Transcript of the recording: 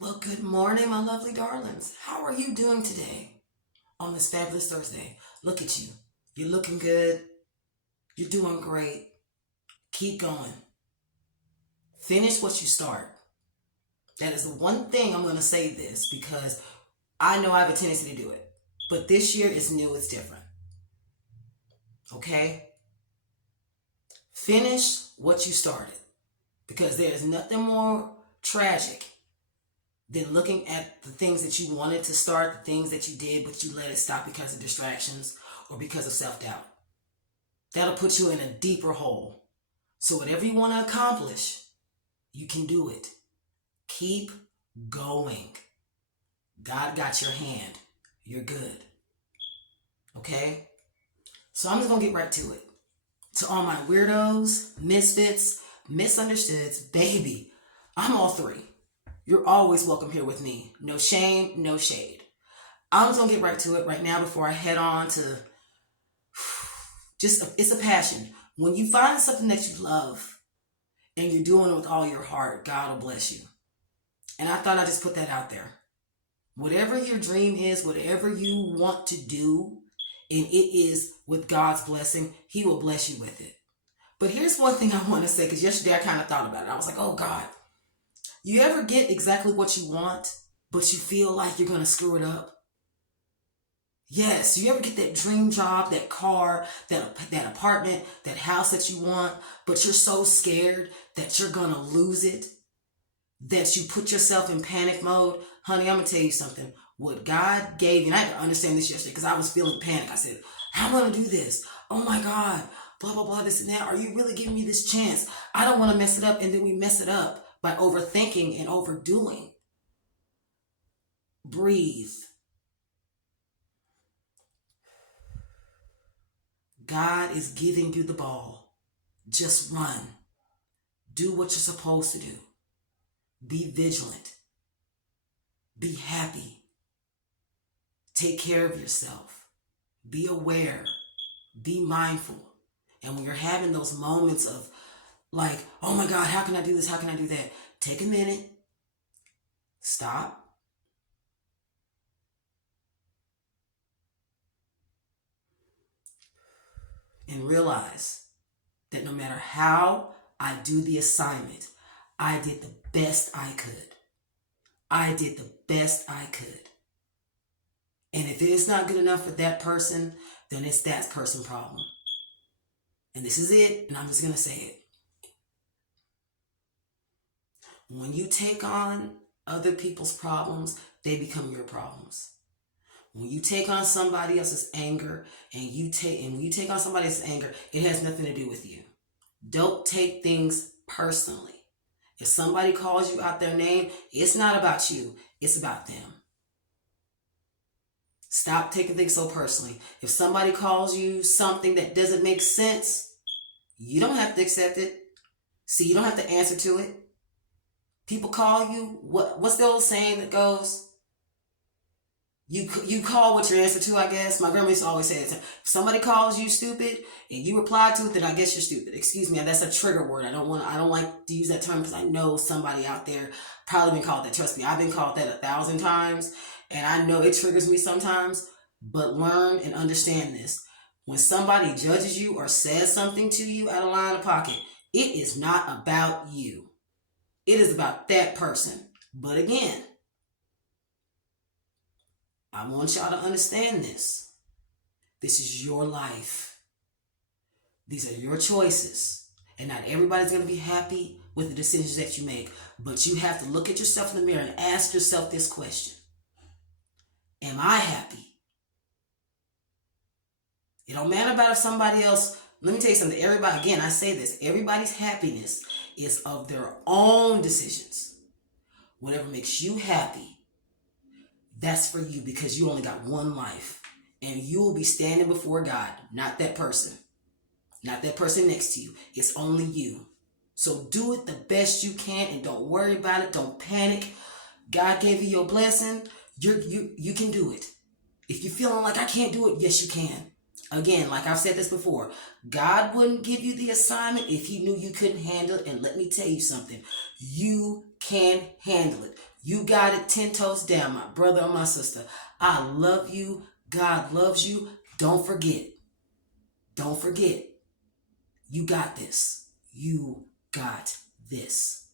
Well, good morning, my lovely darlings. How are you doing today on this fabulous Thursday? Look at you. You're looking good. You're doing great. Keep going. Finish what you start. That is the one thing I'm going to say this because I know I have a tendency to do it. But this year is new, it's different. Okay? Finish what you started because there is nothing more tragic than looking at the things that you wanted to start, the things that you did, but you let it stop because of distractions or because of self-doubt. That'll put you in a deeper hole. So whatever you want to accomplish, you can do it. Keep going. God got your hand. You're good. Okay? So I'm just going to get right to it. To all my weirdos, misfits, misunderstoods, baby, I'm all three. You're always welcome here with me. No shame, no shade. I'm just going to get right to it right now before I head on to it's a passion. When you find something that you love and you're doing it with all your heart, God will bless you. And I thought I'd just put that out there. Whatever your dream is, whatever you want to do, and it is with God's blessing, He will bless you with it. But here's one thing I want to say, because yesterday I kind of thought about it. I was like, oh God, you ever get exactly what you want, but you feel like you're going to screw it up? Yes, you ever get that dream job, that car, that apartment, that house that you want, but you're so scared that you're going to lose it, that you put yourself in panic mode? Honey, I'm going to tell you something. What God gave you, and I had to understand this yesterday because I was feeling panic. I said, how am I going to do this? Oh my God, blah, blah, blah, this and that. Are you really giving me this chance? I don't want to mess it up. And then we mess it up by overthinking and overdoing. Breathe. God is giving you the ball. Just run. Do what you're supposed to do. Be vigilant. Be happy. Take care of yourself. Be aware. Be mindful. And when you're having those moments of like, oh my God, how can I do this? How can I do that? Take a minute. Stop. And realize that no matter how I do the assignment, I did the best I could. I did the best I could. And if it's not good enough for that person, then it's that person's problem. And this is it, and I'm just going to say it. When you take on other people's problems, they become your problems. When you take on somebody else's anger and when you take on somebody else's anger, it has nothing to do with you. Don't take things personally. If somebody calls you out their name, it's not about you. It's about them. Stop taking things so personally. If somebody calls you something that doesn't make sense, you don't have to accept it. See, you don't have to answer to it. People call you, what's the old saying that goes, you call what your answer to, I guess. My grandma used to always say that. If somebody calls you stupid and you reply to it, then I guess you're stupid. Excuse me, that's a trigger word. I don't like to use that term because I know somebody out there probably been called that. Trust me, I've been called that 1,000 times, and I know it triggers me sometimes. But learn and understand this: when somebody judges you or says something to you out of line of pocket, it is not about you. It is about that person. But again, I want y'all to understand this. This is your life. These are your choices. And not everybody's going to be happy with the decisions that you make. But you have to look at yourself in the mirror and ask yourself this question: am I happy? It don't matter about if somebody else. Let me tell you something. Everybody, again, I say this. Everybody's happiness is of their own decisions. Whatever makes you happy, that's for you, because you only got one life. And you will be standing before God, not that person. Not that person next to you. It's only you. So do it the best you can and don't worry about it. Don't panic. God gave you your blessing. You can do it. If you're feeling like I can't do it, yes, you can. Again, like I've said this before, God wouldn't give you the assignment if He knew you couldn't handle it. And let me tell you something. You can handle it. You got it 10 toes down, my brother or my sister. I love you. God loves you. Don't forget. Don't forget. You got this. You got this.